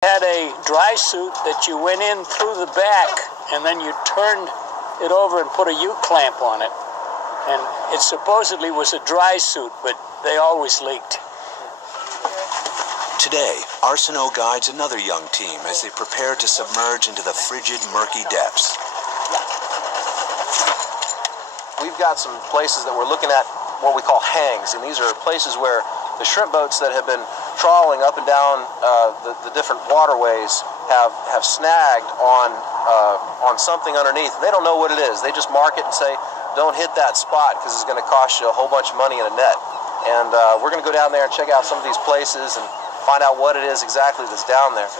had a dry suit that you went in through the back and then you turned it over and put a U-clamp on it. And it supposedly was a dry suit, but they always leaked. Today, Arsenault guides another young team as they prepare to submerge into the frigid, murky depths. We've got some places that we're looking at, what we call hangs, and these are places where the shrimp boats that have been trawling up and down the different waterways have snagged on something underneath. They don't know what it is. They just mark it and say, don't hit that spot because it's going to cost you a whole bunch of money in a net. And we're going to go down there and check out some of these places and find out what it is exactly that's down there.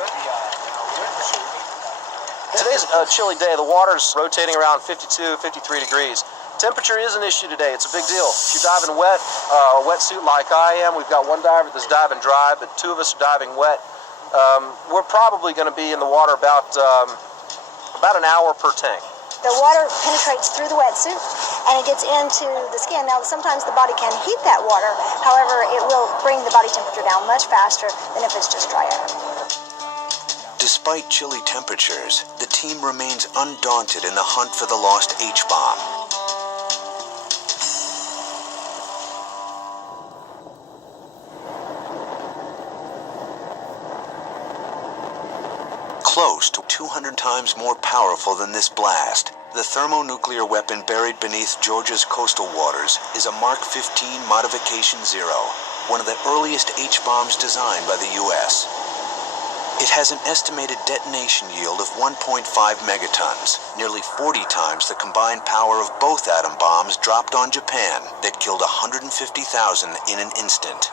Today's a chilly day. The water's rotating around 52, 53 degrees. Temperature is an issue today. It's a big deal. If you're diving wet, a wetsuit like I am, we've got one diver that's diving dry, but two of us are diving wet. We're probably going to be in the water about an hour per tank. The water penetrates through the wetsuit and it gets into the skin. Now, sometimes the body can heat that water. However, it will bring the body temperature down much faster than if it's just dry air. Despite chilly temperatures, the team remains undaunted in the hunt for the lost H-bomb. Close to 200 times more powerful than this blast, the thermonuclear weapon buried beneath Georgia's coastal waters is a Mark 15 Modification Zero, one of the earliest H-bombs designed by the U.S. It has an estimated detonation yield of 1.5 megatons, nearly 40 times the combined power of both atom bombs dropped on Japan that killed 150,000 in an instant.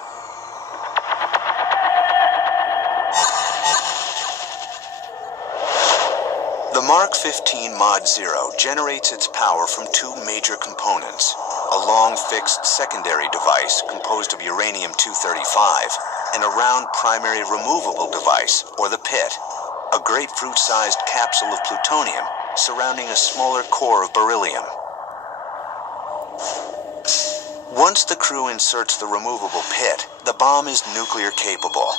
The Mark 15 Mod Zero generates its power from two major components: a long fixed secondary device composed of uranium-235 and a round primary removable device, or the pit, a grapefruit-sized capsule of plutonium surrounding a smaller core of beryllium. Once the crew inserts the removable pit, the bomb is nuclear capable.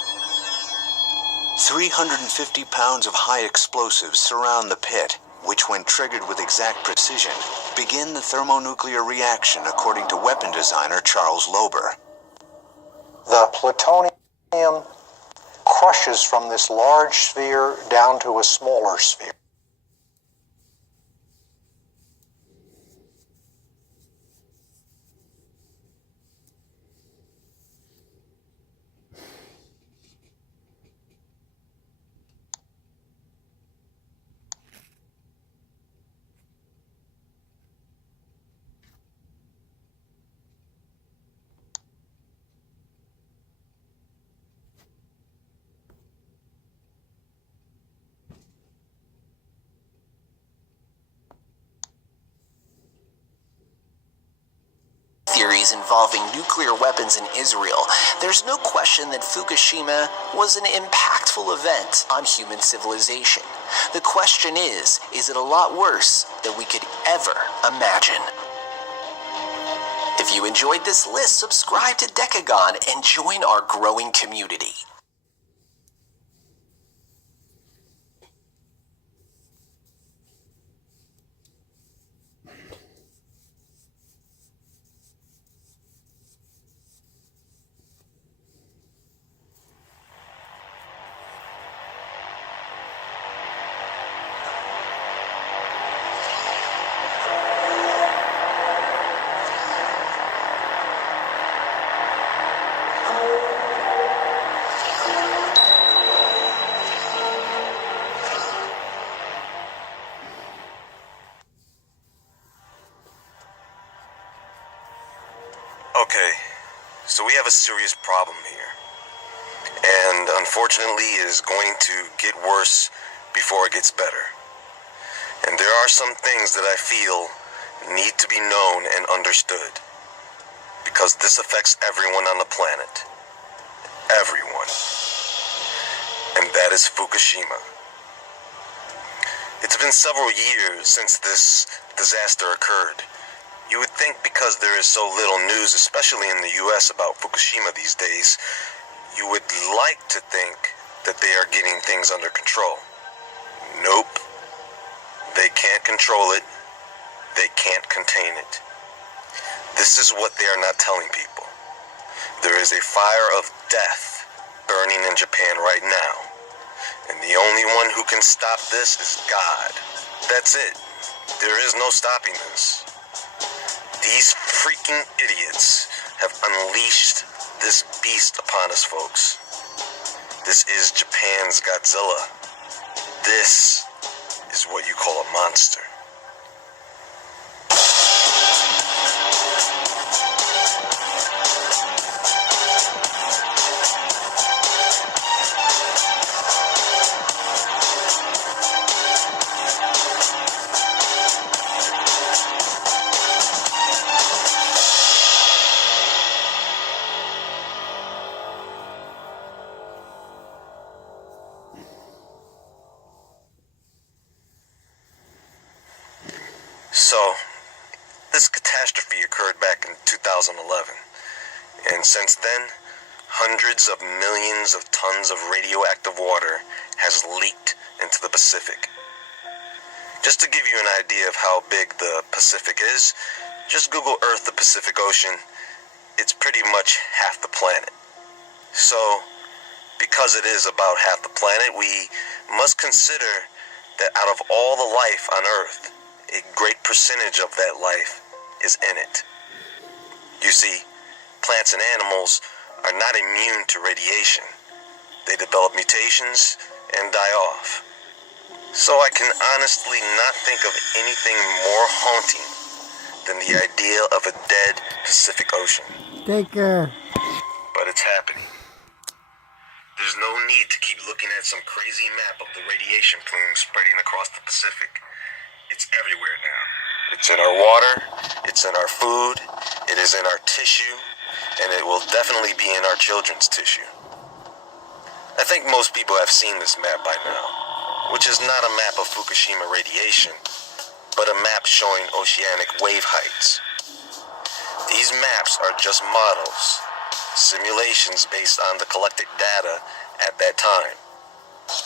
350 pounds of high explosives surround the pit, which, when triggered with exact precision, begin the thermonuclear reaction, according to weapon designer Charles Lober. The plutonium crushes from this large sphere down to a smaller sphere. Theories involving nuclear weapons in Israel, there's no question that Fukushima was an impactful event on human civilization. The question is it a lot worse than we could ever imagine? If you enjoyed this list, subscribe to Decagon and join our growing community. Okay, so we have a serious problem here. And unfortunately, it is going to get worse before it gets better. And there are some things that I feel need to be known and understood. Because this affects everyone on the planet. Everyone. And that is Fukushima. It's been several years since this disaster occurred. You would think because there is so little news, especially in the U.S. about Fukushima these days, you would like to think that they are getting things under control. Nope. They can't control it. They can't contain it. This is what they are not telling people. There is a fire of death burning in Japan right now. And the only one who can stop this is God. That's it. There is no stopping this. These freaking idiots have unleashed this beast upon us, folks. This is Japan's Godzilla. This is what you call a monster. So, this catastrophe occurred back in 2011, and since then, hundreds of millions of tons of radioactive water has leaked into the Pacific. Just to give you an idea of how big the Pacific is, just Google Earth, the Pacific Ocean. It's pretty much half the planet. So, because it is about half the planet, we must consider that out of all the life on Earth, a great percentage of that life is in it. You see, plants and animals are not immune to radiation. They develop mutations and die off. So I can honestly not think of anything more haunting than the idea of a dead Pacific Ocean. Take care. But it's happening. There's no need to keep looking at some crazy map of the radiation plume spreading across the Pacific. It's everywhere now. It's in our water, it's in our food, it is in our tissue, and it will definitely be in our children's tissue. I think most people have seen this map by now, which is not a map of Fukushima radiation, but a map showing oceanic wave heights. These maps are just models, simulations based on the collected data at that time.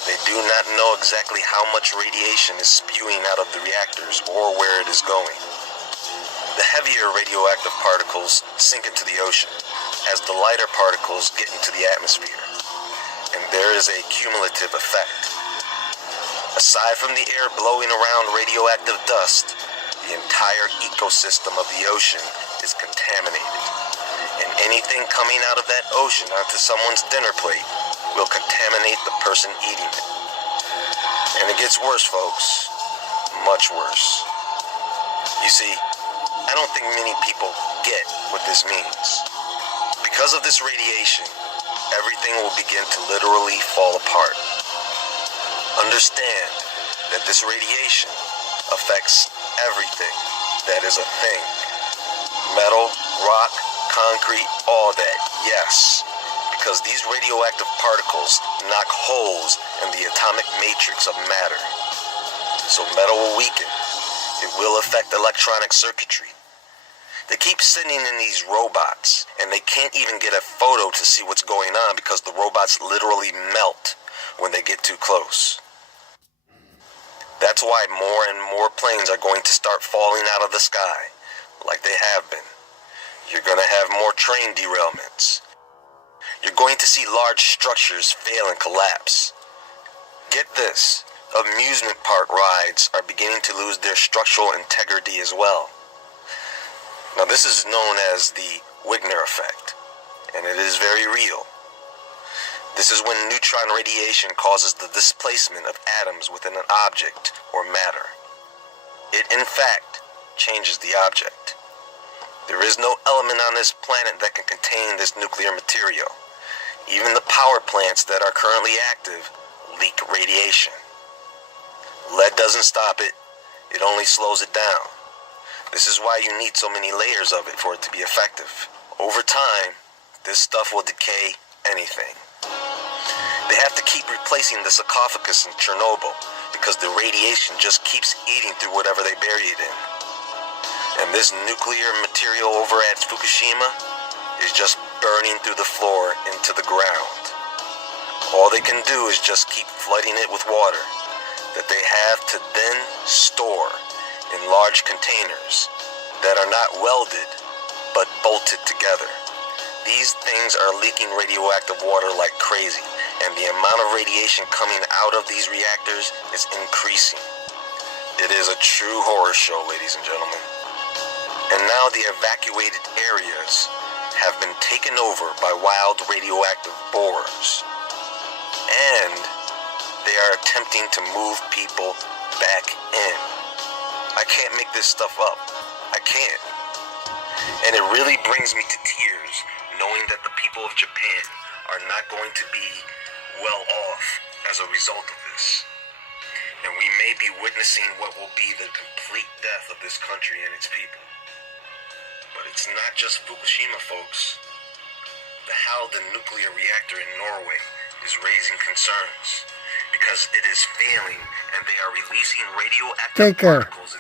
They do not know exactly how much radiation is spewing out of the reactors or where it is going. The heavier radioactive particles sink into the ocean as the lighter particles get into the atmosphere, and there is a cumulative effect. Aside from the air blowing around radioactive dust, the entire ecosystem of the ocean is contaminated, and anything coming out of that ocean onto someone's dinner plate will contaminate the person eating it. And it gets worse, folks. Much worse. You see, I don't think many people get what this means. Because of this radiation, everything will begin to literally fall apart. Understand that this radiation affects everything that is a thing. Metal, rock, concrete, all that, yes. Because these radioactive particles knock holes in the atomic matrix of matter. So metal will weaken. It will affect electronic circuitry. They keep sending in these robots, and they can't even get a photo to see what's going on because the robots literally melt when they get too close. That's why more and more planes are going to start falling out of the sky, like they have been. You're going to have more train derailments. You're going to see large structures fail and collapse. Get this, amusement park rides are beginning to lose their structural integrity as well. Now this is known as the Wigner effect, and it is very real. This is when neutron radiation causes the displacement of atoms within an object or matter. It, in fact, changes the object. There is no element on this planet that can contain this nuclear material. Even the power plants that are currently active leak radiation. Lead doesn't stop it, it only slows it down. This is why you need so many layers of it for it to be effective. Over time, this stuff will decay anything. They have to keep replacing the sarcophagus in Chernobyl because the radiation just keeps eating through whatever they bury it in. And this nuclear material over at Fukushima is just burning through the floor into the ground. All they can do is just keep flooding it with water that they have to then store in large containers that are not welded but bolted together. These things are leaking radioactive water like crazy, and the amount of radiation coming out of these reactors is increasing. It is a true horror show, ladies and gentlemen. And now the evacuated areas have been taken over by wild radioactive borers. And they are attempting to move people back in. I can't make this stuff up. I can't. And it really brings me to tears knowing that the people of Japan are not going to be well off as a result of this. And we may be witnessing what will be the complete death of this country and its people. But it's not just Fukushima, folks. The Halden nuclear reactor in Norway is raising concerns because it is failing and they are releasing radioactive Take care. particles